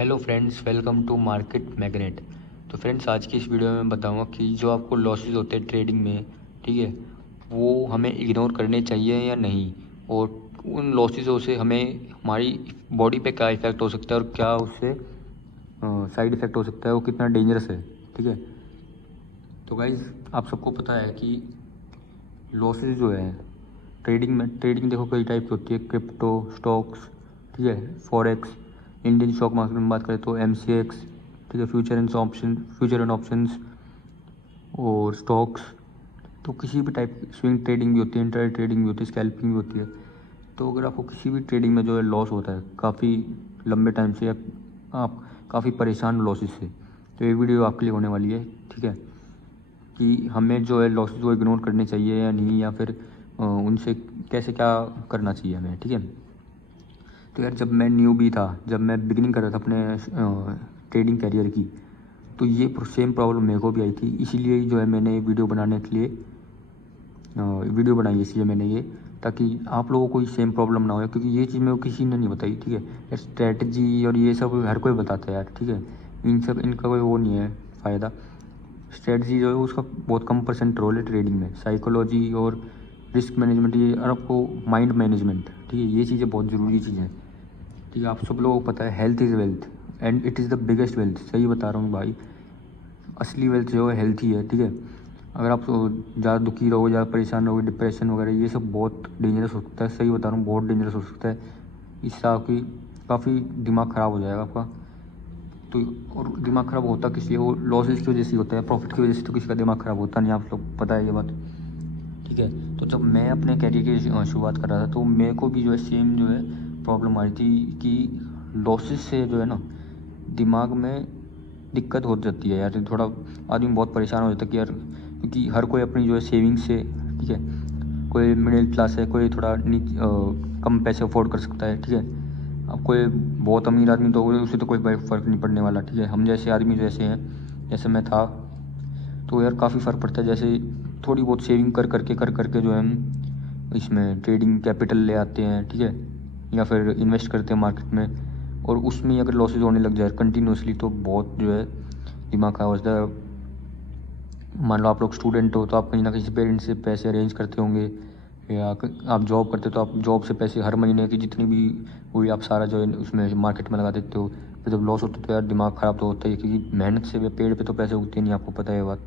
Hello friends, welcome to market magnet. तो friends, आज की इस वीडियो में मैं बताऊंगा कि जो आपको लॉसेस होते हैं ट्रेडिंग में, ठीक है, वो हमें इग्नोर करने चाहिए या नहीं, और उन लॉसेसों से हमें हमारी बॉडी पे क्या इफ़ेक्ट हो सकता है और क्या उससे साइड इफ़ेक्ट हो सकता है, वो कितना डेंजरस है। ठीक है, तो गाइज़ आप सबको पता है कि लॉसेस जो है ट्रेडिंग देखो कई टाइप की होती है, क्रिप्टो, स्टॉक्स, ठीक है, फॉरेक्स, इंडियन स्टॉक मार्केट में बात करें तो MCX, ठीक है, फ्यूचर एंड ऑप्शंस और स्टॉक्स। तो किसी भी टाइप की स्विंग ट्रेडिंग भी होती है, इंट्राडे ट्रेडिंग भी होती है, स्कैल्पिंग भी होती है। तो अगर आपको किसी भी ट्रेडिंग में जो है लॉस होता है काफ़ी लंबे टाइम से, या आप काफ़ी परेशान लॉसेस से, तो ये वीडियो आपके लिए होने वाली है। ठीक है, कि हमें जो है लॉसेस को इग्नोर करने चाहिए या नहीं, या फिर उनसे कैसे क्या करना चाहिए हमें। ठीक है, तो यार जब मैं न्यू भी था, जब मैं बिगिनिंग कर रहा था अपने ट्रेडिंग करियर की, तो ये सेम प्रॉब्लम मेरे को भी आई थी। इसीलिए जो है मैंने वीडियो बनाने के लिए वीडियो बनाई है, इसलिए मैंने ये, ताकि आप लोगों को सेम प्रॉब्लम ना हो, क्योंकि ये चीज़ मेरे को किसी ने नहीं बताई। ठीक है, स्ट्रैटेजी और ये सब हर कोई बताता है यार। ठीक है, इनका कोई वो नहीं है फ़ायदा। स्ट्रेटजी जो है उसका बहुत कम परसेंट रोल है ट्रेडिंग में। साइकोलॉजी और रिस्क मैनेजमेंट, ये और आपको माइंड मैनेजमेंट, ठीक है, ये चीज़ें बहुत ज़रूरी चीज़ें हैं। ठीक है, आप सब लोगों को पता है health is wealth and it is the biggest wealth. सही बता रहा हूँ भाई, असली वेल्थ जो है हेल्थ ही है। ठीक है, अगर आप ज़्यादा दुखी रहोगे, ज़्यादा परेशान रहोगे, डिप्रेशन वगैरह, ये सब बहुत डेंजरस हो सकता है। सही बता रहा हूँ, बहुत डेंजरस हो सकता है। इससे आपकी काफ़ी दिमाग ख़राब हो जाएगा आपका। तो और दिमाग ख़राब होता किस लिए, वो लॉसेस की वजह से होता है, प्रॉफिट की वजह से तो किसी का दिमाग ख़राब होता नहीं, आप लोग पता है ये बात। ठीक है, तो जब मैं अपने कैरियर की शुरुआत कर रहा था, तो मेरे को भी जो है सेम जो है प्रॉब्लम आ रही थी कि लॉसेस से जो है ना दिमाग में दिक्कत हो जाती है यार। थोड़ा आदमी बहुत परेशान हो जाता है कि यार, क्योंकि हर कोई अपनी जो है सेविंग्स से, ठीक है, कोई मिडिल क्लास है, कोई थोड़ा कम पैसे अफोर्ड कर सकता है। ठीक है, अब कोई बहुत अमीर आदमी तो उसे तो कोई फ़र्क नहीं पड़ने वाला। ठीक है, हम जैसे आदमी जैसे हैं, जैसे मैं था, तो यार काफ़ी फ़र्क पड़ता है। जैसे थोड़ी बहुत सेविंग कर करके जो है हम इसमें ट्रेडिंग कैपिटल ले आते हैं, ठीक है, या फिर इन्वेस्ट करते हैं मार्केट में, और उसमें अगर लॉसेज होने लग जाए कंटिन्यूसली, तो बहुत जो है दिमाग खराब हो जाता है। मान लो आप लोग स्टूडेंट हो, तो आप कहीं ना कहीं से पेरेंट्स से पैसे अरेंज करते होंगे, या आप जॉब करते हो तो आप जॉब से पैसे हर महीने की जितनी भी हुई आप सारा जो है उसमें मार्केट में लगा देते हो। फिर जब लॉस होता है तो यार दिमाग ख़राब तो होता ही है, क्योंकि मेहनत से पेड़ पे तो पैसे उगते नहीं, आपको पता है ये बात।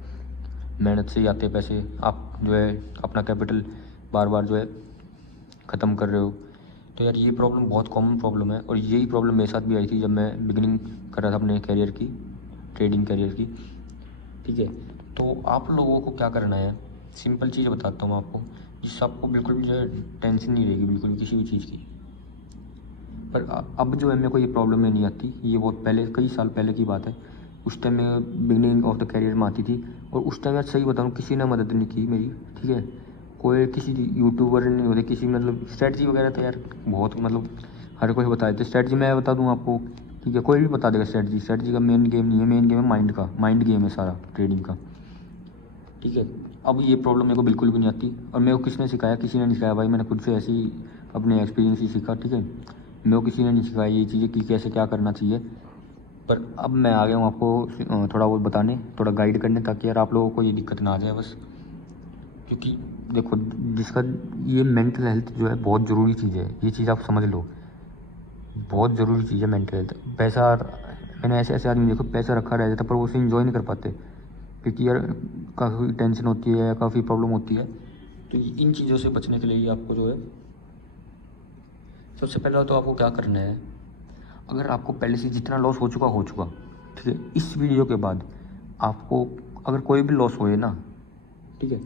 मेहनत से ही आते हैं पैसे, आप जो है अपना कैपिटल बार बार जो है ख़त्म कर रहे हो। तो यार ये प्रॉब्लम बहुत कॉमन प्रॉब्लम है, और यही प्रॉब्लम मेरे साथ भी आई थी जब मैं बिगिनिंग कर रहा था अपने करियर की, ट्रेडिंग करियर की। ठीक है, तो आप लोगों को क्या करना है, सिंपल चीज़ बताता हूँ आपको, जिससे आपको बिल्कुल भी जो है टेंशन नहीं रहेगी बिल्कुल भी किसी भी चीज़ की। पर अब जो है मेरे को ये प्रॉब्लम में नहीं आती, ये बहुत पहले, कई साल पहले की बात है। उस टाइम में बिगनिंग ऑफ द करियर में आती थी, और उस टाइम यार सही बताऊँ किसी ने मदद नहीं की मेरी। ठीक है, कोई किसी यूट्यूबर नहीं होते, किसी मतलब स्ट्रेटजी वगैरह तो यार बहुत मतलब हर कोई बता देते स्ट्रेटजी। मैं बता दूँ आपको, ठीक है, कोई भी बता देगा स्ट्रेटजी। स्ट्रेटजी का मेन गेम नहीं है, मेन गेम है माइंड का, माइंड गेम है सारा ट्रेडिंग का। ठीक है, अब ये प्रॉब्लम मेरे को बिल्कुल भी नहीं आती, और मेरे को किसने सिखाया, किसी ने नहीं सिखाया भाई, मैंने खुद से ऐसे ही अपने एक्सपीरियंस ही सीखा। ठीक है, मेरे को किसी ने नहीं सिखाया ये चीज़ें कि कैसे क्या करना चाहिए। पर अब मैं आ गया हूँ आपको थोड़ा बहुत बताने, थोड़ा गाइड करने, ताकि यार आप लोगों को ये दिक्कत ना आ जाए बस। क्योंकि देखो, जिसका ये मेंटल हेल्थ जो है बहुत ज़रूरी चीज़ है, ये चीज़ आप समझ लो, बहुत ज़रूरी चीज़ है मेंटल हेल्थ। पैसा, मैंने ऐसे ऐसे आदमी देखो पैसा रखा रह जाता पर वो उसे इंजॉय नहीं कर पाते, क्योंकि यार काफ़ी टेंशन होती है, काफ़ी प्रॉब्लम होती है। तो इन चीज़ों से बचने के लिए आपको जो है, सबसे पहला तो आपको क्या करना है, अगर आपको पहले से जितना लॉस हो चुका, ठीक है, इस वीडियो के बाद आपको अगर कोई भी लॉस होए ना, ठीक है,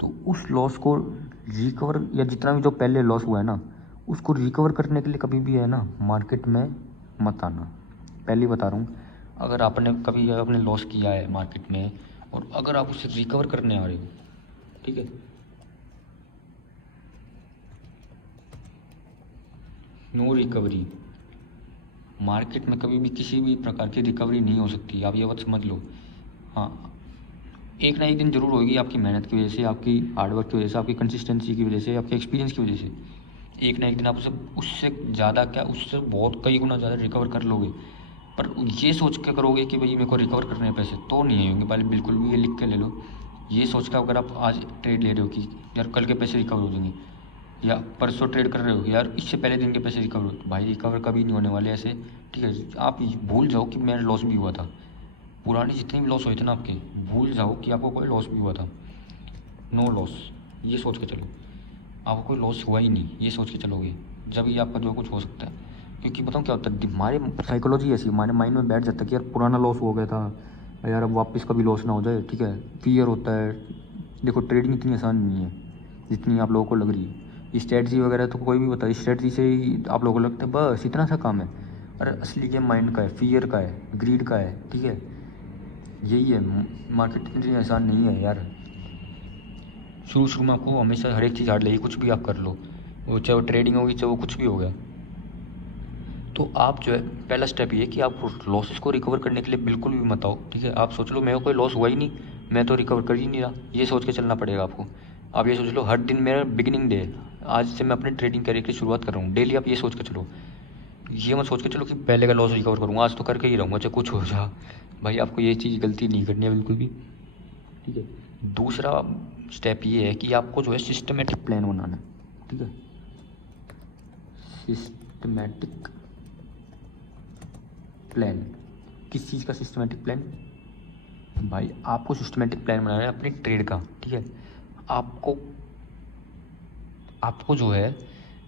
तो उस लॉस को रिकवर, या जितना भी जो पहले लॉस हुआ है ना, उसको रिकवर करने के लिए कभी भी है ना मार्केट में मत आना। पहले बता रहा हूँ, अगर आपने कभी आपने लॉस किया है मार्केट में, और अगर आप उसे रिकवर करने आ रहे हो, ठीक है, नो रिकवरी, मार्केट में कभी भी किसी भी प्रकार की रिकवरी नहीं हो सकती, आप ये बात समझ लो। हाँ, एक ना एक दिन ज़रूर होगी, आपकी मेहनत की वजह से, आपकी हार्डवर्क की वजह से, आपकी कंसिस्टेंसी की वजह से, आपके एक्सपीरियंस की वजह से, एक ना एक दिन आप उसे उससे ज़्यादा क्या, उससे बहुत कई गुना ज़्यादा रिकवर कर लोगे। पर ये सोच के करोगे कि भाई मेरे को रिकवर करने हैं पैसे, तो नहीं आएंगे पहले, बिल्कुल भी। ये लिख के ले लो, ये सोच के अगर आप आज ट्रेड ले रहे हो कि यार कल के पैसे रिकवर हो जाएंगे, या परसों ट्रेड कर रहे हो यार इससे पहले दिन के पैसे रिकवर हो, भाई रिकवर कभी नहीं होने वाले ऐसे, ठीक है। आप भूल जाओ कि मेरा लॉस भी हुआ था, पुराने जितने भी लॉस हुए थे ना आपके, भूल जाओ कि आपको कोई लॉस भी हुआ था। नो लॉस, ये सोच के चलो, आपको कोई लॉस हुआ ही नहीं, ये सोच के चलोगे, जब ही आपका जो कुछ हो सकता है। क्योंकि बताऊँ क्या होता है, हमारे साइकोलॉजी ऐसी हमारे माइंड में बैठ जाता है कि यार पुराना लॉस हो गया था यार, अब वापस कभी लॉस ना हो जाए, ठीक है। फियर होता है। देखो ट्रेडिंग इतनी आसान नहीं है जितनी आप लोगों को लग रही है। स्ट्रेटजी वगैरह तो कोई भी बता, स्ट्रेटजी से ही आप लोगों को लगता है बस इतना सा काम है। अरे असली गेम माइंड का है, फियर का है, ग्रीड का है, ठीक है। यही है, मार्केट इतनी आसान नहीं है यार। शुरू में आपको हमेशा हर एक चीज़ हार्ड लगेगी, कुछ भी आप कर लो, वो चाहे वो ट्रेडिंग होगी चाहे वो कुछ भी हो गया। तो आप जो है पहला स्टेप ये कि आप लॉसेस को रिकवर करने के लिए बिल्कुल भी मत आओ, ठीक है। आप सोच लो मेरे को कोई लॉस हुआ ही नहीं, मैं तो रिकवर कर ही नहीं रहा, ये सोच के चलना पड़ेगा आपको। आप ये सोच लो हर दिन मेरा बिगिनिंग डे, आज से मैं अपने ट्रेडिंग करियर की शुरुआत कर रहा हूँ। डेली आप ये सोच के चलो, ये मत सोच के चलो कि पहले का लॉस रिकवर करूँगा, आज तो करके ही रहूँगा चाहे कुछ हो जा। भाई आपको ये चीज़ गलती नहीं करनी है बिल्कुल भी, ठीक है। दूसरा स्टेप ये है कि आपको जो है सिस्टमेटिक प्लान बनाना है, ठीक है। सिस्टमेटिक प्लान, किस चीज़ का सिस्टमेटिक प्लान? भाई आपको सिस्टमेटिक प्लान बनाना है अपनी ट्रेड का, ठीक है। आपको आपको जो है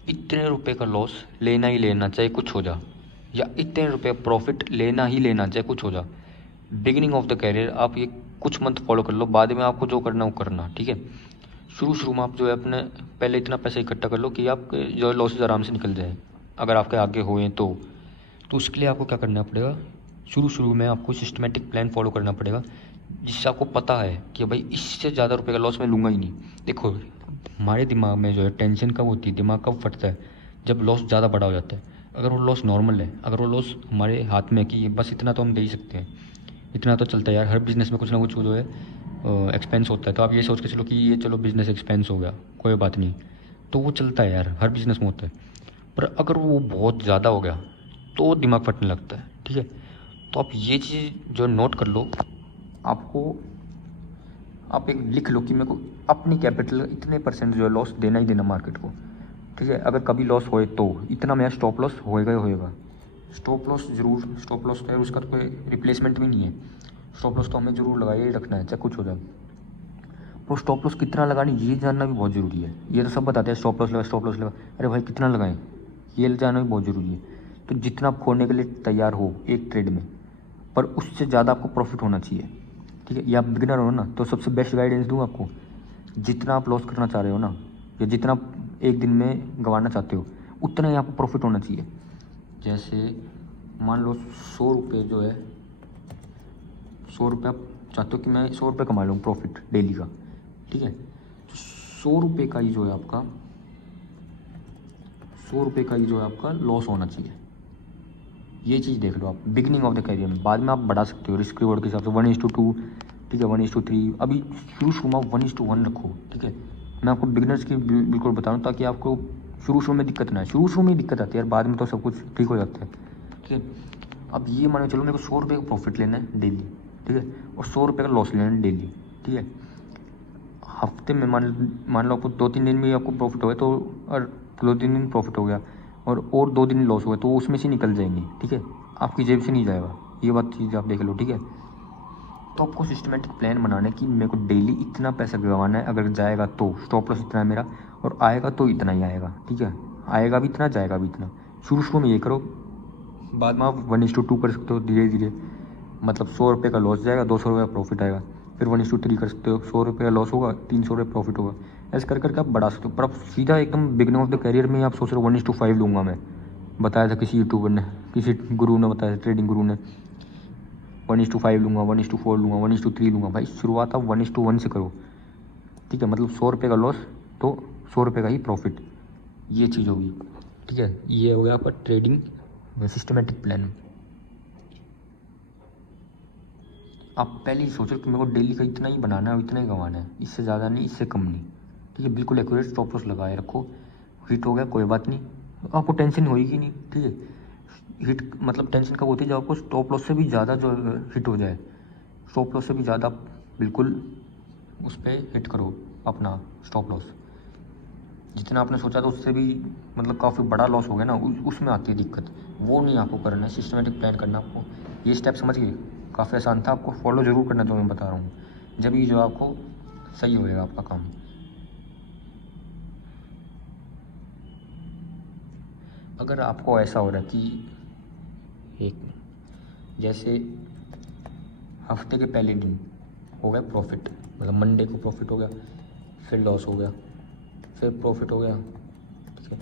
इतने रुपए का लॉस लेना ही लेना चाहे कुछ हो जा, या इतने रुपए प्रॉफिट लेना ही लेना चाहे कुछ हो जा। बिगिनिंग ऑफ द कैरियर आप ये कुछ मंथ फॉलो कर लो, बाद में आपको जो करना वो करना, ठीक है। शुरू में आप जो है अपने पहले इतना पैसा इकट्ठा कर लो कि आप जो लॉसेज आराम से निकल जाए, अगर आपके आगे हुए तो उसके लिए आपको क्या करना पड़ेगा, शुरू में आपको सिस्टमेटिक प्लान फॉलो करना पड़ेगा, जिससे आपको पता है कि भाई इससे ज़्यादा रुपए का लॉस मैं लूँगा ही नहीं। देखो हमारे दिमाग में जो है टेंशन कब होती है, दिमाग कब फटता है, जब लॉस ज़्यादा बड़ा हो जाता है। अगर वो लॉस नॉर्मल है, अगर वो लॉस हमारे हाथ में कि बस इतना तो हम दे ही सकते हैं, इतना तो चलता है यार, हर बिज़नेस में कुछ ना कुछ जो है एक्सपेंस होता है, तो आप ये सोच के चलो कि ये चलो बिज़नेस एक्सपेंस हो गया कोई बात नहीं, तो वो चलता है यार, हर बिज़नेस में होता है। पर अगर वो बहुत ज़्यादा हो गया तो दिमाग फटने लगता है, ठीक है। तो आप ये चीज़ जो नोट कर लो, आपको आप एक लिख लो कि मेरे को अपनी कैपिटल इतने परसेंट जो है लॉस देना ही देना मार्केट को, ठीक है। अगर कभी लॉस होए तो इतना मेरा स्टॉप लॉस होएगा ही होएगा। स्टॉप लॉस ज़रूर, स्टॉप लॉस है उसका तो कोई रिप्लेसमेंट भी नहीं है, स्टॉप लॉस तो हमें ज़रूर लगाए ही रखना है चाहे कुछ हो जाए। तो स्टॉप लॉस कितना लगानी ये जानना भी बहुत ज़रूरी है। ये तो सब बताते हैं स्टॉप लॉस लगा, स्टॉप लॉस लगा, अरे भाई कितना लगाएं ये जानना भी बहुत ज़रूरी है। तो जितना आप खोने के लिए तैयार हो एक ट्रेड में, पर उससे ज़्यादा आपको प्रॉफिट होना चाहिए, ठीक है। या आप बिगिनर हो ना, तो सबसे बेस्ट गाइडेंस दूँ आपको, जितना आप लॉस करना चाह रहे हो ना, या जितना आप एक दिन में गंवाना चाहते हो, उतना ही आपको प्रॉफिट होना चाहिए। जैसे मान लो 100 रुपये जो है, 100 रुपये आप चाहते हो कि मैं 100 रुपये कमा लूँ प्रॉफिट डेली का, ठीक है। तो 100 रुपये का ही जो है आपका 100 रुपये का ही जो है आपका लॉस होना चाहिए। ये चीज़ देख लो आप बिगिनिंग ऑफ द कैरियर में, बाद में आप बढ़ा सकते हो रिस्क रिवॉर्ड के हिसाब से 1:2, ठीक है, 1:3। अभी शुरू में 1:1 रखो, ठीक है। मैं आपको बिगिनर्स की बिल्कुल बता रहा हूँ ताकि आपको शुरू में दिक्कत ना आए। शुरू में ही दिक्कत आती है यार, बाद में तो सब कुछ ठीक हो जाता है, ठीक है। अब ये मान के चलो मेरे को 100 रुपये का प्रॉफिट लेना है डेली, ठीक है, और 100 रुपये का लॉस लेना है डेली, ठीक है। हफ्ते में मान लो आपको 2-3 दिन में आपको प्रॉफिट हो गया, तो और 2-3 दिन प्रॉफिट हो गया और 2 दिन लॉस हुआ, तो उसमें से निकल जाएंगे, ठीक है, आपकी जेब से नहीं जाएगा। ये बात चीज़ आप देख लो, ठीक है। तो आपको सिस्टमेटिक प्लान बनाना है कि मेरे को डेली इतना पैसा गंवाना है, अगर जाएगा तो स्टॉप लॉस इतना है मेरा, और आएगा तो इतना ही आएगा, ठीक है। आएगा भी इतना, जाएगा भी इतना। शुरू में ये करो, बाद में आप 1:2 कर सकते हो धीरे धीरे। मतलब 100 रुपये का लॉस जाएगा, 200 रुपये का प्रॉफिट आएगा, फिर 1:3 कर सकते हो, 100 रुपये का लॉस होगा, 300 रुपये प्रॉफिट होगा। ऐसे कर करके आप बढ़ा सकते हो। पर आप सीधा एकदम बिगिनिंग ऑफ द करियर में आप सोच रहे हो 1:5 लूँगा मैं, बताया था किसी यूट्यूबर ने, किसी गुरु ने बताया था, ट्रेडिंग गुरु ने 1:5 लूँगा, 1:4 लूँगा, 1:3 लूँगा। भाई शुरुआत आप 1:1 से करो, ठीक है। मतलब 100 रुपये का लॉस तो 100 रुपये का ही प्रॉफिट, ये चीज़ होगी, ठीक है। ये हो गया आपका ट्रेडिंग सिस्टमेटिक प्लान। आप पहले ही सोचो कि मेरे को डेली का इतना ही बनाना है और इतना ही कमाना है, इससे ज़्यादा नहीं, इससे कम नहीं, ठीक है। बिल्कुल एक्यूरेट स्टॉप लॉस लगाए रखो, हिट हो गया कोई बात नहीं, आपको टेंशन होगी नहीं, ठीक है। हिट मतलब टेंशन कब होती है, जब आपको स्टॉप लॉस से भी ज़्यादा जो हिट हो जाए, स्टॉप लॉस से भी ज़्यादा बिल्कुल उस पर हिट करो अपना स्टॉप लॉस, जितना आपने सोचा था उससे भी मतलब काफ़ी बड़ा लॉस हो गया ना, उसमें आती है दिक्कत। वो नहीं आपको करना है, सिस्टमेटिक प्लान करना आपको। ये स्टेप समझ गए, काफ़ी आसान था, आपको फॉलो ज़रूर करना जो मैं बता रहा हूँ, जब ये जो आपको सही होएगा आपका काम। अगर आपको ऐसा हो रहा है कि एक जैसे हफ्ते के पहले दिन हो गया प्रॉफिट, मतलब मंडे को प्रॉफिट हो गया, फिर लॉस हो गया, फिर प्रॉफिट हो गया, ठीक है,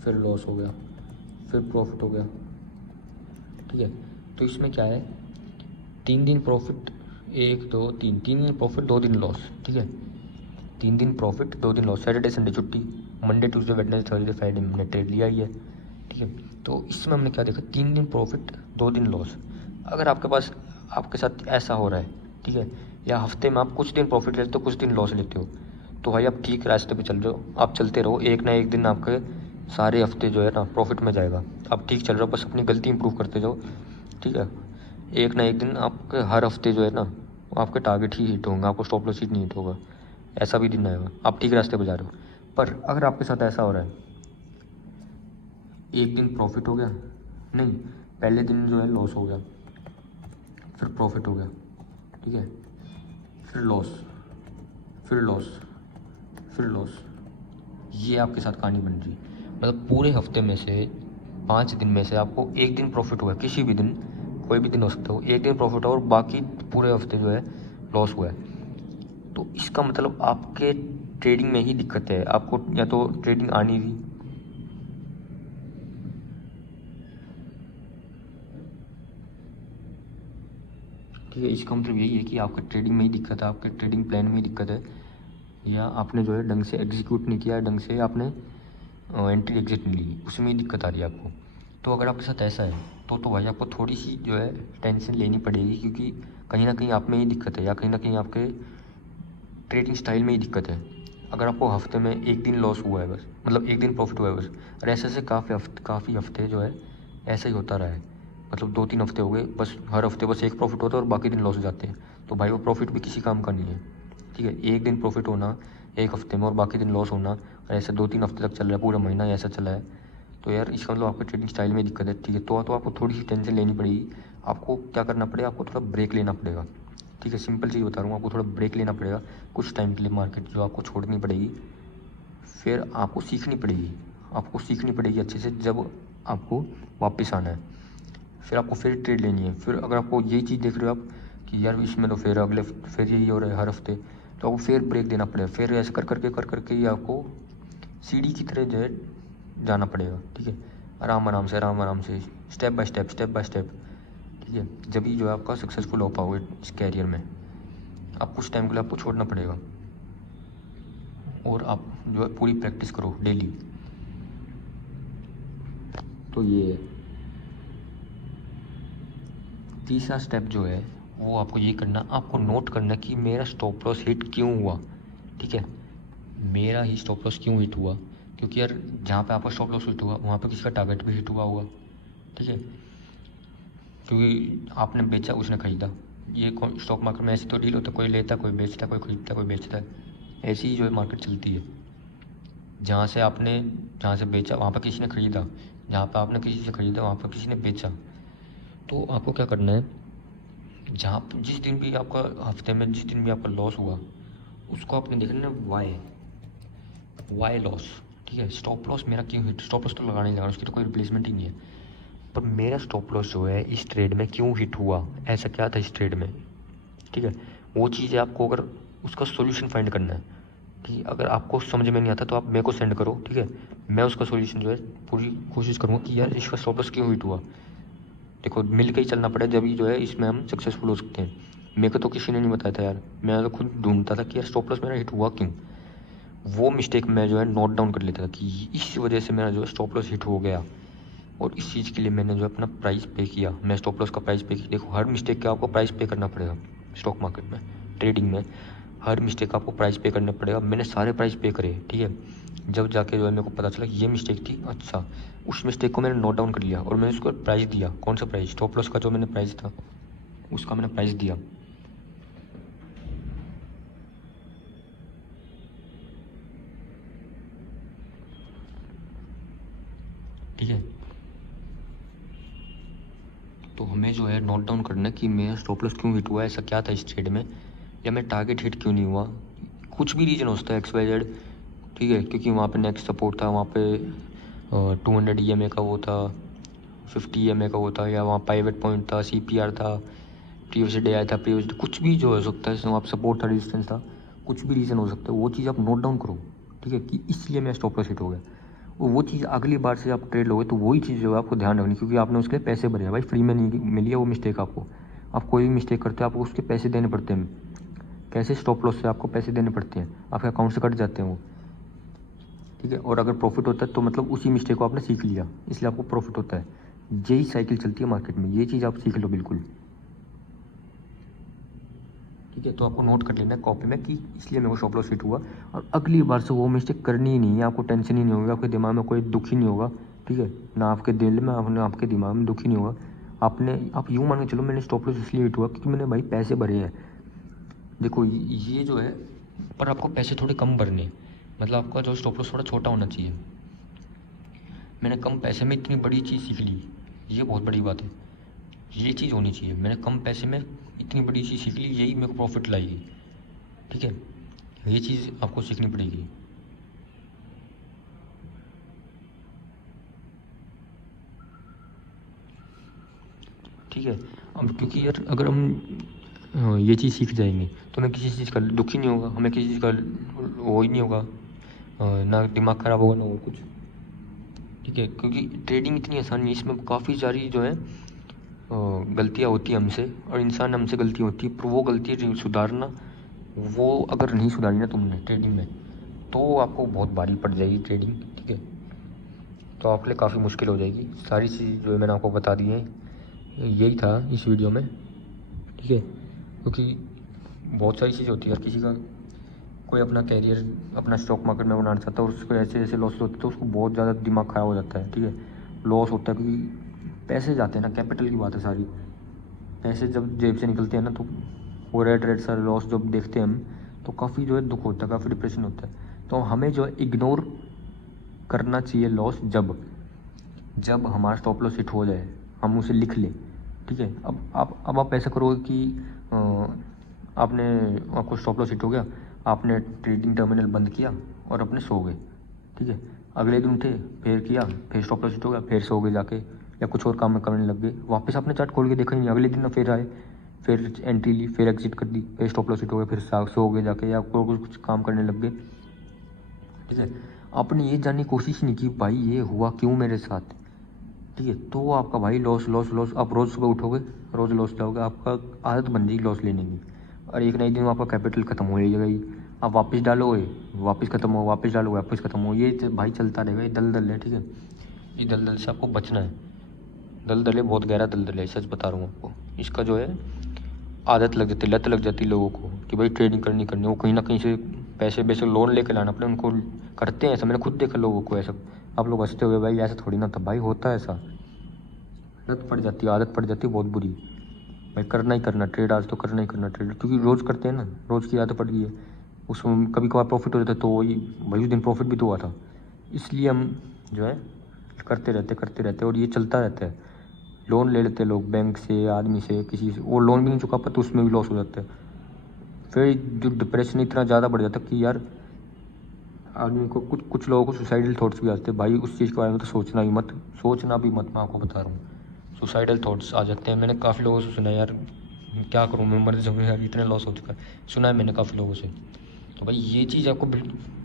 फिर लॉस हो गया, फिर प्रॉफिट हो गया, ठीक है। तो इसमें क्या है, 3 दिन प्रॉफिट, 1 2 3 दिन प्रॉफिट 2 दिन लॉस, ठीक है। 3 दिन प्रॉफिट 2 दिन लॉस, सैटरडे संडे छुट्टी, Monday Tuesday Wednesday Thursday Friday हमने ट्रेड लिया ही है, ठीक है। तो इसमें हमने क्या देखा, 3 दिन प्रॉफिट 2 दिन लॉस। अगर आपके पास आपके साथ ऐसा हो रहा है, ठीक है, या हफ्ते में आप कुछ दिन प्रॉफिट लेते हो कुछ दिन लॉस लेते हो, तो भाई आप ठीक रास्ते पे चल रहे हो, आप चलते रहो, एक ना एक दिन आपके सारे हफ्ते जो है ना प्रॉफिट में जाएगा। आप ठीक चल रहे हो, बस अपनी गलती इंप्रूव करते जाओ, ठीक है। एक ना एक दिन आपके हर हफ्ते जो है ना आपके टारगेट ही हिट होंगे, आपको स्टॉप लॉस हिट नहीं हिट होगा, ऐसा भी दिन आएगा, आप ठीक रास्ते पर जा रहे हो। पर अगर आपके साथ ऐसा हो रहा है, एक दिन प्रॉफिट हो गया, नहीं, पहले दिन जो है लॉस हो गया, फिर प्रॉफिट हो गया, ठीक है, फिर लॉस, फिर लॉस, फिर लॉस, ये आपके साथ कहानी बन रही। मतलब पूरे हफ्ते में से 5 दिन में से आपको एक दिन प्रॉफिट हुआ है, किसी भी दिन, कोई भी दिन हो सकता हो, एक दिन प्रॉफिट हुआ और बाकी पूरे हफ्ते जो है लॉस हुआ है। तो इसका मतलब आपके ट्रेडिंग में ही दिक्कत है, आपको या तो ट्रेडिंग आनी थी, ठीक है। इसका मतलब यही है कि आपका ट्रेडिंग में ही दिक्कत है, आपके ट्रेडिंग प्लान में ही दिक्कत है, या आपने जो है ढंग से एग्जीक्यूट नहीं किया, ढंग से आपने एंट्री एग्जिट नहीं ली, उसमें ही दिक्कत आ रही है आपको। तो अगर आपके साथ ऐसा है तो भाई आपको थोड़ी सी जो है टेंशन लेनी पड़ेगी, क्योंकि कहीं ना कहीं आप में ही दिक्कत है, या कहीं ना कहीं आपके ट्रेडिंग स्टाइल में ही दिक्कत है। अगर आपको हफ्ते में एक दिन लॉस हुआ है बस, मतलब एक दिन प्रॉफिट हुआ है बस, और ऐसे से काफ़ी हफ्ते जो है ऐसा ही होता रहा है, मतलब 2 3 हफ्ते हो गए बस, हर हफ्ते बस एक प्रॉफिट होता है और बाकी दिन लॉस हो जाते हैं, तो भाई वो प्रॉफिट भी किसी काम का नहीं है, ठीक है। एक दिन प्रॉफिट होना एक हफ्ते में और बाकी दिन लॉस होना, और ऐसे 2 3 हफ्ते तक चल रहा है, पूरा महीना ऐसा चला है, तो यार इसका मतलब आपके ट्रेडिंग स्टाइल में दिक्कत है, ठीक है। तो आपको थोड़ी सी टेंशन लेनी पड़ेगी, आपको क्या करना पड़ेगा, आपको थोड़ा ब्रेक लेना पड़ेगा, ठीक है। सिंपल चीज़ बता रहा हूँ, आपको थोड़ा ब्रेक लेना पड़ेगा कुछ टाइम के लिए, मार्केट जो आपको छोड़नी पड़ेगी, फिर आपको सीखनी पड़ेगी, आपको सीखनी पड़ेगी अच्छे से, जब आपको वापस आना है, फिर आपको फिर ट्रेड लेनी है। फिर अगर आपको यही चीज़ देख रहे हो आप कि यार इसमें तो फिर अगले फिर यही हो रहा है हर हफ्ते, तो आपको फिर ब्रेक देना पड़ेगा, फिर ऐसे कर करके ही आपको सीढ़ी की तरह जो है जाना पड़ेगा, ठीक है। आराम आराम से स्टेप बाय स्टेप, ठीक है। जब भी जो है आपका सक्सेसफुल हो पाओगे इस कैरियर में, आप कुछ टाइम के लिए आपको छोड़ना पड़ेगा, और आप जो है पूरी प्रैक्टिस करो डेली। तो ये है तीसरा स्टेप जो है, वो आपको ये करना, आपको नोट करना कि मेरा स्टॉप लॉस हिट क्यों हुआ, ठीक है। मेरा ही स्टॉप लॉस क्यों हिट हुआ, क्योंकि यार जहाँ पे आपका स्टॉप लॉस हिट हुआ वहाँ पे किसी का टारगेट भी हिट हुआ होगा, ठीक है। क्योंकि आपने बेचा उसने खरीदा, ये स्टॉक मार्केट में ऐसे तो डील होता है, कोई लेता कोई बेचता, कोई खरीदता कोई बेचता है, ऐसी ही जो है मार्केट चलती है। जहाँ से बेचा वहाँ पर किसी ने खरीदा, जहाँ पर आपने किसी से खरीदा वहाँ पर किसी ने बेचा। तो आपको क्या करना है, जहाँ जिस दिन भी आपका हफ्ते में जिस दिन भी आपका लॉस हुआ, उसको आपने देखना है वाई लॉस, ठीक है। स्टॉप लॉस मेरा क्यों हिट, स्टॉप लॉस तो लगाना ही लगाना, उसकी तो कोई रिप्लेसमेंट ही नहीं है, पर मेरा स्टॉप लॉस जो है इस ट्रेड में क्यों हिट हुआ, ऐसा क्या था इस ट्रेड में, ठीक है। वो चीज़ें आपको अगर उसका सोल्यूशन फाइंड करना है, ठीक है। अगर आपको समझ में नहीं आता तो आप मेरे को सेंड करो, ठीक है। मैं उसका सोल्यूशन जो है पूरी कोशिश करूँगा कि यार इसका स्टॉप लॉस क्यों हिट हुआ। देखो मिल के ही चलना पड़े, जब ही जो है इसमें हम सक्सेसफुल हो सकते हैं। मेरे को तो किसी ने नहीं बताया था यार, मैं तो खुद ढूंढता था कि यार स्टॉप लॉस मेरा हिट हुआ क्यों। वो मिस्टेक मैं जो है नोट डाउन कर लेता था कि इस वजह से मेरा जो है स्टॉप लॉस हिट हो गया, और इस चीज़ के लिए मैंने जो अपना प्राइस पे किया, मैं स्टॉप लॉस का प्राइस पे किया। देखो हर मिस्टेक का आपको प्राइस पे करना पड़ेगा, स्टॉक मार्केट में ट्रेडिंग में हर मिस्टेक का आपको प्राइस पे करना पड़ेगा। मैंने सारे प्राइस पे करे, ठीक है। जब जाके जो है मेरे को पता चला ये मिस्टेक थी। अच्छा, उस मिस्टेक को मैंने नोट डाउन कर लिया और मैंने उसको प्राइस दिया। कौन सा प्राइस? स्टॉप लॉस का जो मैंने प्राइस था उसका मैंने प्राइस दिया। ठीक है, तो हमें जो है नोट डाउन करना है कि मेरा स्टॉप लॉस क्यों हिट हुआ, ऐसा क्या था इस ट्रेड में, या मेरा टारगेट हिट क्यों नहीं हुआ। कुछ भी रीज़न हो सकता है XYZ, ठीक है, क्योंकि वहाँ पे नेक्स्ट सपोर्ट था, वहाँ पे 200 EMA का वो था, 50 EMA का वो था, या वहाँ पाइवेट पॉइंट था, CPR था, प्रीवियस डे आया था, प्रीवियस कुछ भी जो हो सकता है, वहाँ पे सपोर्ट था, रेजिस्टेंस था, कुछ भी रीज़न हो सकता है। वो चीज़ आप नोट डाउन करो, ठीक है, कि इसलिए मेरा स्टॉप लॉस हिट हो गया। वो चीज़ अगली बार से आप ट्रेड लोगे तो वही चीज़ जो है आपको ध्यान रखनी, क्योंकि आपने उसके पैसे भरे हैं भाई, फ्री में नहीं मिली है वो मिस्टेक आपको। आप कोई भी मिस्टेक करते हो आपको उसके पैसे देने पड़ते हैं। कैसे? स्टॉप लॉस से आपको पैसे देने पड़ते हैं, आपके अकाउंट से कट जाते हैं वो, ठीक है। और अगर प्रॉफिट होता है तो मतलब उसी मिस्टेक को आपने सीख लिया, इसलिए आपको प्रॉफिट होता है। यही साइकिल चलती है मार्केट में, ये चीज़ आप सीख लो बिल्कुल, ठीक है। तो आपको नोट कर लेना है कॉपी में कि इसलिए मेरे को स्टॉप लॉस हिट हुआ, और अगली बार से वो मिस्टेक करनी ही नहीं है। आपको टेंशन ही नहीं होगी, आपके दिमाग में कोई दुख ही नहीं होगा, ठीक है, ना आपके दिल में, ना आपके दिमाग में दुख ही नहीं होगा। आप यूँ मान के चलो मैंने स्टॉप लॉस इसलिए हिट हुआ क्योंकि मैंने भाई पैसे भरे हैं। देखो ये जो है, पर आपको पैसे थोड़े कम भरने हैं, मतलब आपका जो स्टॉप लॉस थोड़ा छोटा होना चाहिए। मैंने कम पैसे में इतनी बड़ी चीज़ सीख ली, ये बहुत बड़ी बात है। ये चीज़ होनी चाहिए, मैंने कम पैसे में इतनी बड़ी चीज़ सीख ली, यही मेरे को प्रॉफिट लाएगी, ठीक है। ये चीज़ आपको सीखनी पड़ेगी। ठीक है, अब क्योंकि यार अगर हम ये चीज़ सीख जाएंगे तो हमें किसी चीज़ का दुख ही नहीं होगा, हमें किसी चीज़ का वो ही नहीं होगा, ना दिमाग ख़राब होगा ना और कुछ, ठीक है। क्योंकि ट्रेडिंग इतनी आसान नहीं है, इसमें काफ़ी सारी जो है गलतियाँ होती हैं हमसे, और इंसान हमसे गलती होती है, पर वो गलती सुधारना, वो अगर नहीं सुधारी ना तुमने ट्रेडिंग में तो आपको बहुत भारी पड़ जाएगी ट्रेडिंग, ठीक है। तो आपके लिए काफ़ी मुश्किल हो जाएगी। सारी चीज़ जो है मैंने आपको बता दी है, यही था इस वीडियो में, ठीक है। क्योंकि बहुत सारी चीज़ होती है, हर किसी का कोई अपना कैरियर अपना स्टॉक मार्केट में बनाना चाहता है और उसको ऐसे ऐसे लॉस होते हैं तो उसको बहुत ज़्यादा दिमाग ख़राब हो जाता है, ठीक है। लॉस होता है क्योंकि पैसे जाते हैं ना, कैपिटल की बात है सारी। पैसे जब जेब से निकलते हैं ना तो वो रेड सारे लॉस जब देखते हैं हम तो काफ़ी जो है दुख होता है, काफ़ी डिप्रेशन होता है। तो हमें जो है इग्नोर करना चाहिए लॉस, जब हमारा स्टॉप लॉस हिट हो जाए हम उसे लिख लें, ठीक है। अब आप ऐसा करोगे कि आपको स्टॉप लॉस हिट हो गया, आपने ट्रेडिंग टर्मिनल बंद किया और अपने सो गए, ठीक है। अगले दिन उठे, फिर किया, फिर स्टॉप लॉस हिट हो गया, फिर सो गए जाके, या कुछ और काम में करने लग गए। वापस आपने चार्ट खोल के देखा ही नहीं, अगले दिन ना फिर आए, फिर एंट्री ली, फिर एग्जिट कर दी, फिर स्टॉप लॉस हिट हो गया, फिर सो गए जाके, या कुछ काम करने लग गए, ठीक है। आपने ये जानने की कोशिश नहीं की भाई ये हुआ क्यों मेरे साथ, ठीक है। तो आपका भाई लॉस लॉस लॉस, आप रोज़ सुबह उठोगे रोज़ लॉस जाओगे, आपका आदत बन जाएगी लॉस लेने की, और एक नए दिन में आपका कैपिटल खत्म हो जाएगा ही। आप वापस डालोगे, वापस खत्म हो, वापस डालोगे, वापस खत्म हो, ये भाई चलता रहेगा, ये दलदल है, ठीक है। ये दलदल से आपको बचना है। दलदल है, बहुत गहरा दलदल है, सच बता रहा हूँ आपको। इसका जो है आदत लग जाती है, लत लग जाती है लोगों को कि भाई ट्रेडिंग करनी, वो कहीं ना कहीं से पैसे वैसे लोन लेकर लाना पड़े उनको, करते हैं ऐसा, मैंने खुद देखा लोगों को ऐसा। आप लोग हंसते हुए भाई ऐसा थोड़ी ना था भाई, होता है ऐसा, लत पड़ जाती है, आदत पड़ जाती है बहुत बुरी भाई। करना ही करना ट्रेड, आज तो करना ही करना ट्रेड, क्योंकि रोज़ करते हैं ना, रोज़ की आदत पड़ गई है। उसमें कभी कभार प्रॉफिट हो जाता है तो वही भाई उस दिन प्रॉफिट भी तो हुआ था, इसलिए हम जो है करते रहते और ये चलता रहता है। लोन ले लेते हैं लोग बैंक से, आदमी से, किसी से, वो लोन भी नहीं चुका पाते तो उसमें भी लॉस हो जाता है। फिर जो डिप्रेशन इतना ज़्यादा बढ़ जाता है कि यार आदमी को कुछ लोगों को सुसाइडल थॉट्स भी आते हैं भाई। उस चीज़ के बारे में तो सोचना भी मत, मैं आपको बता रहा हूँ, सुसाइडल थॉट्स आ जाते हैं। मैंने काफ़ी लोगों से सुना है यार, क्या करूँ मैं, मर जाऊँ यार, इतने लॉस हो चुका है, सुना है मैंने काफ़ी लोगों से। तो भाई ये चीज़ आपको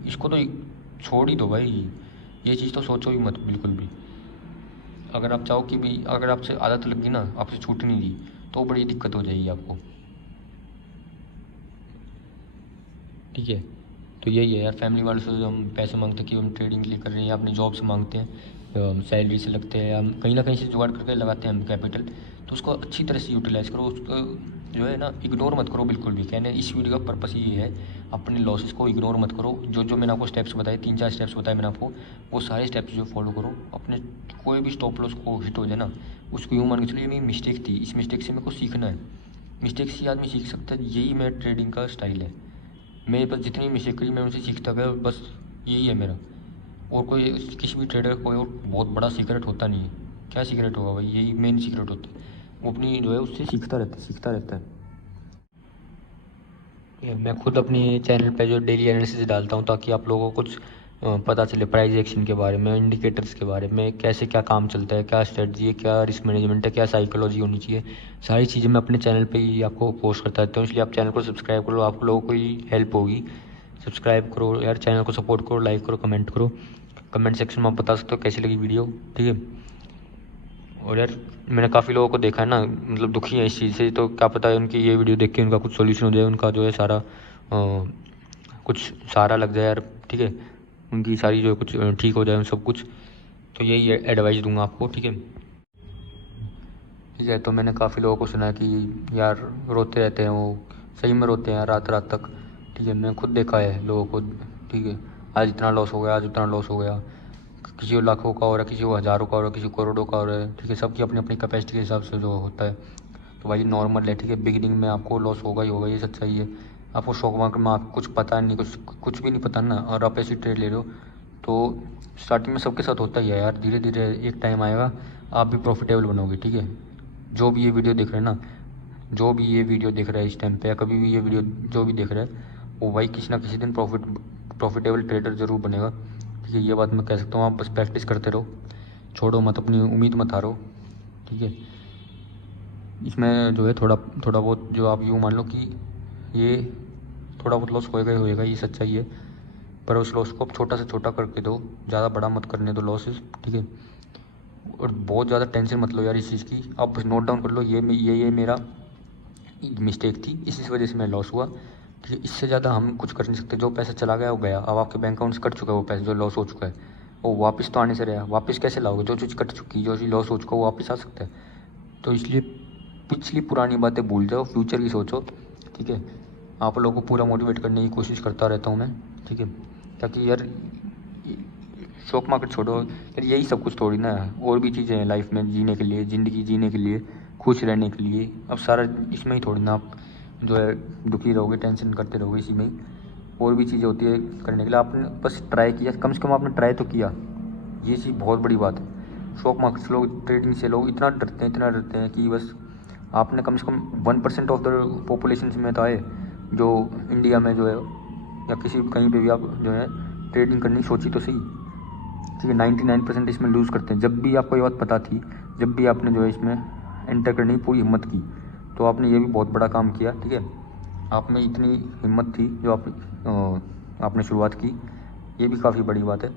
इसको तो छोड़ ही दो भाई, ये चीज़ तो सोचो ही मत बिल्कुल भी। अगर आप चाहो कि भी, अगर आपसे आदत लग गई ना, आपसे छूट नहीं दी, तो बड़ी दिक्कत हो जाएगी आपको, ठीक है। तो यही है यार, फैमिली वालों से हम पैसे मांगते हैं कि हम ट्रेडिंग के लिए कर रहे हैं, या अपनी जॉब से मांगते हैं, सैलरी से लगते हैं, हम कहीं ना कहीं से जुगाड़ करके लगाते हैं हम कैपिटल, तो उसको अच्छी तरह से यूटिलाइज़ करो, उसको जो है ना इग्नोर मत करो बिल्कुल भी। कहने इस वीडियो का पर्पस ये है, अपने लॉसेस को इग्नोर मत करो। जो जो मैंने आपको स्टेप्स बताए, 3-4 स्टेप्स बताए मैंने आपको, वो सारे स्टेप्स जो फॉलो करो। अपने कोई भी स्टॉप लॉस को हिट हो जाए ना, उसको यूँ मान के चलो ये मेरी मिस्टेक थी, इस मिस्टेक से मेरे को सीखना है। मिस्टेक से आदमी सीख सकता है, यही मेरा ट्रेडिंग का स्टाइल है। मेरे पास जितनी मिस्टेक करी मैं उनसे सीखता गया, बस यही है मेरा। और कोई किसी भी ट्रेडर का कोई और बहुत बड़ा सीक्रेट होता नहीं है। क्या सीक्रेट होगा भाई, यही मेन सीक्रेट होता है। वो अपनी जो है उससे सीखता रहता है। मैं खुद अपने चैनल पे जो डेली एनालिसिस डालता हूँ, ताकि आप लोगों को कुछ पता चले प्राइस एक्शन के बारे में, इंडिकेटर्स के बारे में, कैसे क्या काम चलता है, क्या स्ट्रेटजी है, क्या रिस्क मैनेजमेंट है, क्या साइकोलॉजी होनी चाहिए। सारी चीज़ें मैं अपने चैनल पे ही आपको पोस्ट करता रहता हूँ, इसलिए आप चैनल को सब्सक्राइब करो, आप लोगों को ही हेल्प होगी। सब्सक्राइब करो यार, चैनल को सपोर्ट करो, लाइक करो, कमेंट करो। कमेंट सेक्शन में आप बता सकते हो कैसी लगी वीडियो, ठीक है। और यार मैंने काफ़ी लोगों को देखा है ना, मतलब दुखी है इस चीज़ से, तो क्या पता है उनकी ये वीडियो देख के उनका कुछ सोल्यूशन हो जाए, उनका जो है सारा कुछ सहारा लग जाए यार, ठीक है। उनकी सारी जो कुछ ठीक हो जाए उन सब कुछ। तो यही एडवाइस दूंगा आपको, ठीक है। ठीक है, तो मैंने काफ़ी लोगों को सुना है कि यार रोते रहते हैं वो, सही में रोते हैं रात रात तक, ठीक है। मैं खुद देखा है लोगों को, ठीक है। आज इतना लॉस हो गया, आज उतना लॉस हो गया, किसी को लाखों का हो रहा है, किसी को हज़ारों का हो रहा है, किसी को करोड़ों का हो रहा है, ठीक है। सबकी अपनी अपनी कैपेसिटी के हिसाब से जो होता है, तो भाई नॉर्मल है, ठीक है। बिगिनिंग में आपको लॉस होगा ही होगा, ये सच्चाई है। आपको स्टॉक मार्केट में आप कुछ पता नहीं, कुछ भी नहीं पता ना, और आप ऐसी ट्रेड ले रहे हो, तो स्टार्टिंग में सबके साथ होता ही है यार। धीरे धीरे एक टाइम आएगा, आप भी प्रॉफिटेबल बनोगे, ठीक है। जो भी ये वीडियो देख रहे हैं ना, जो भी ये वीडियो देख रहा है इस टाइम पे, या कभी भी ये वीडियो जो भी देख रहा है, वो भाई किसी ना किसी दिन प्रॉफिटेबल ट्रेडर ज़रूर बनेगा, ठीक है। ये बात मैं कह सकता हूँ। आप बस प्रैक्टिस करते रहो, छोड़ो मत, अपनी उम्मीद मत हारो, ठीक है। इसमें जो है थोड़ा थोड़ा बहुत जो आप यूँ मान लो कि ये थोड़ा बहुत लॉस होएगा ही होएगा, ये सच्चाई है। पर उस लॉस को आप छोटा से छोटा करके दो, ज़्यादा बड़ा मत करने दो लॉसेस, ठीक है। और बहुत ज़्यादा टेंशन मत लो यार इस चीज़ की, आप बस नोट डाउन कर लो, ये मेरा मिस्टेक थी, इसी वजह से मैं लॉस हुआ, ठीक है। इससे ज़्यादा हम कुछ कर नहीं सकते। जो पैसा चला गया वो गया, अब आपके बैंक अकाउंट से कट चुका है वो पैसा जो लॉस हो चुका है, वो वापस तो आने से रहा। वापस कैसे लाओगे? जो चीज़ कट चुकी, जो चीज़ लॉस हो चुका है वो वापस आ सकता है। तो इसलिए पिछली पुरानी बातें भूल जाओ, फ्यूचर की सोचो, ठीक है। आप लोगों को पूरा मोटिवेट करने की कोशिश करता रहता हूँ मैं, ठीक है। ताकि यार स्टॉक मार्केट छोड़ो यार, यही सब कुछ थोड़ी ना है, और भी चीज़ें हैं लाइफ में जीने के लिए, ज़िंदगी जीने के लिए, खुश रहने के लिए। अब सारा इसमें ही थोड़ी ना आप जो है दुखी रहोगे, टेंशन करते रहोगे, इसी में ही और भी चीज़ें होती है करने के लिए। आपने बस ट्राई किया, कम से कम आपने ट्राई तो किया, ये चीज़ बहुत बड़ी बात है। स्टॉक मार्केट से लोग, ट्रेडिंग से लोग इतना डरते हैं कि बस आपने कम से कम 1% ऑफ द पॉपुलेशन में तो आए, जो इंडिया में जो है या किसी कहीं पे भी आप जो है ट्रेडिंग करनी सोची तो सही, ठीक है। 99% इसमें लूज़ करते हैं। जब भी आपको ये बात पता थी, जब भी आपने जो है इसमें एंटर करने की पूरी हिम्मत की, तो आपने ये भी बहुत बड़ा काम किया, ठीक है। आप में इतनी हिम्मत थी जो आपने शुरुआत की, ये भी काफ़ी बड़ी बात है।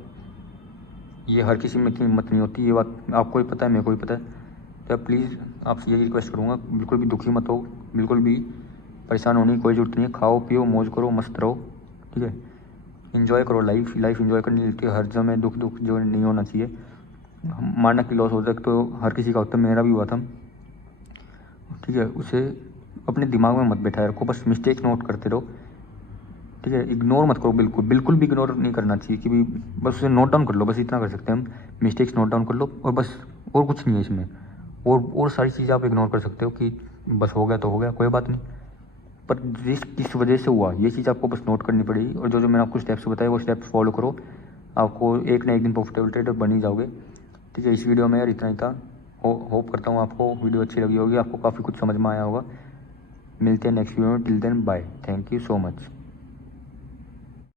ये हर किसी में इतनी हिम्मत नहीं होती, ये बात आपको ही पता है, मेरे को ही पता है। तो प्लीज़ आपसे यही रिक्वेस्ट करूँगा, बिल्कुल भी दुखी मत हो, बिल्कुल भी परेशान होने की कोई ज़रूरत नहीं है। खाओ पियो, मौज करो, मस्त रहो, ठीक है। इन्जॉय करो लाइफ इन्जॉय करनी मिलती है। हर समय दुख जो नहीं होना चाहिए। माना कि लॉस हो जाए तो हर किसी का होता है, मेरा भी हुआ था, ठीक है। उसे अपने दिमाग में मत बैठाए रखो, बस मिस्टेक नोट करते रहो, ठीक है। इग्नोर मत करो, बिल्कुल भी इग्नोर नहीं करना चाहिए कि भी, बस उसे नोट डाउन कर लो, बस इतना कर सकते हैं हम। मिस्टेक्स नोट डाउन कर लो और बस, और कुछ नहीं है इसमें। और सारी चीज़ें आप इग्नोर कर सकते हो कि बस हो गया तो हो गया, कोई बात नहीं। पर किस वजह से हुआ, ये चीज़ आपको बस नोट करनी पड़ेगी। और जो मैंने आपको स्टेप्स बताए वो स्टेप्स फॉलो करो, आपको एक ना एक दिन प्रॉफिटेबल ट्रेडर बन ही जाओगे, ठीक है। इस वीडियो में यार इतना ही था। होप करता हूँ आपको वीडियो अच्छी लगी होगी, आपको काफ़ी कुछ समझ में आया होगा। मिलते हैं नेक्स्ट वीडियो में, till then bye, thank you so much.